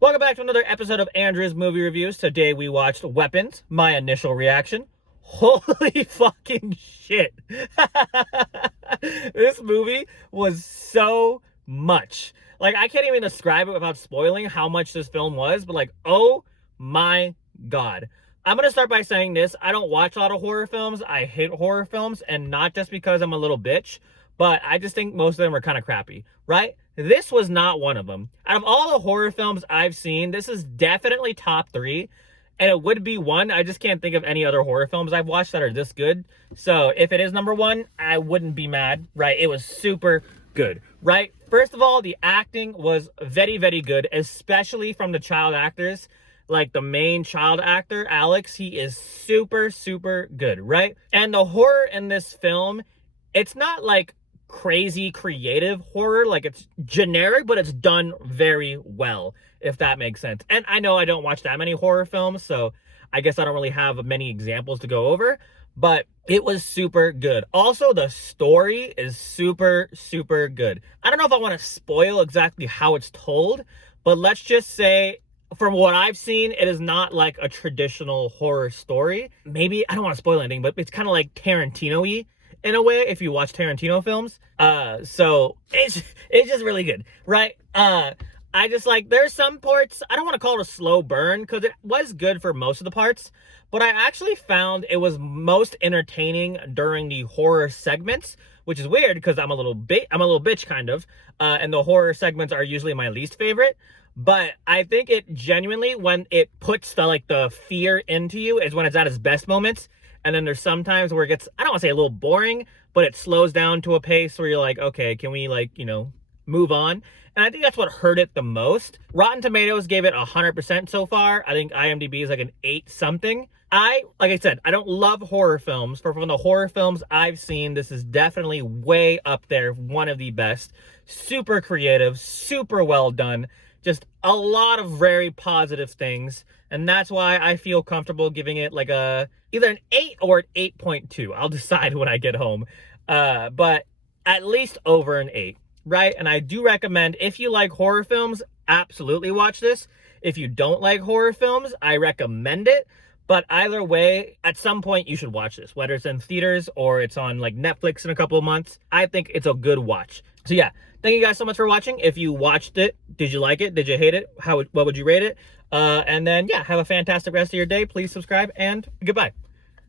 Welcome back to another episode of Andrew's Movie Reviews. Today we watched Weapons. My initial reaction. Holy fucking shit. This movie was so much. Like, I can't even describe it without spoiling how much this film was, but like, oh my God. I'm going to start by saying this. I don't watch a lot of horror films. I hate horror films, and not just because I'm a little bitch, but I just think most of them are kind of crappy, right? This was not one of them. Out of all the horror films I've seen, this is definitely top 3, and it would be one. I just can't think of any other horror films I've watched that are this good. So if it is number 1, I wouldn't be mad, right? It was super good, right? First of all, the acting was very, very good, especially from the child actors. Like the main child actor, Alex, he is super, super good, right? And the horror in this film, it's not like crazy creative horror, like it's generic, but it's done very well, if that makes sense. And I know I don't watch that many horror films, so I guess I don't really have many examples to go over, but it was super good. Also, the story is super, super good. I don't know if I want to spoil exactly how it's told, but let's just say, from what I've seen, it is not like a traditional horror story. Maybe, I don't want to spoil anything, but it's kind of like Tarantino-y in a way, if you watch Tarantino films. So it's just really good, right? I just like, there's some parts, I don't want to call it a slow burn, because it was good for most of the parts, but I actually found it was most entertaining during the horror segments, which is weird because I'm a little bitch kind of, and the horror segments are usually my least favorite. But I think it genuinely, when it puts the fear into you, is when it's at its best moments. And then there's some times where it gets, I don't want to say a little boring, but it slows down to a pace where you're like, okay, can we move on? And I think that's what hurt it the most. Rotten Tomatoes gave it 100% so far. I think IMDb is like an 8 something. Like I said, I don't love horror films. From the horror films I've seen, this is definitely way up there. One of the best. Super creative, super well done. Just a lot of very positive things. And that's why I feel comfortable giving it like either an 8 or an 8.2. I'll decide when I get home. But at least over an 8, right? And I do recommend, if you like horror films, absolutely watch this. If you don't like horror films, I recommend it. But either way, at some point you should watch this, whether it's in theaters or it's on like Netflix in a couple of months. I think it's a good watch. So yeah, thank you guys so much for watching. If you watched it, did you like it? Did you hate it? What would you rate it? And then yeah, have a fantastic rest of your day. Please subscribe and goodbye.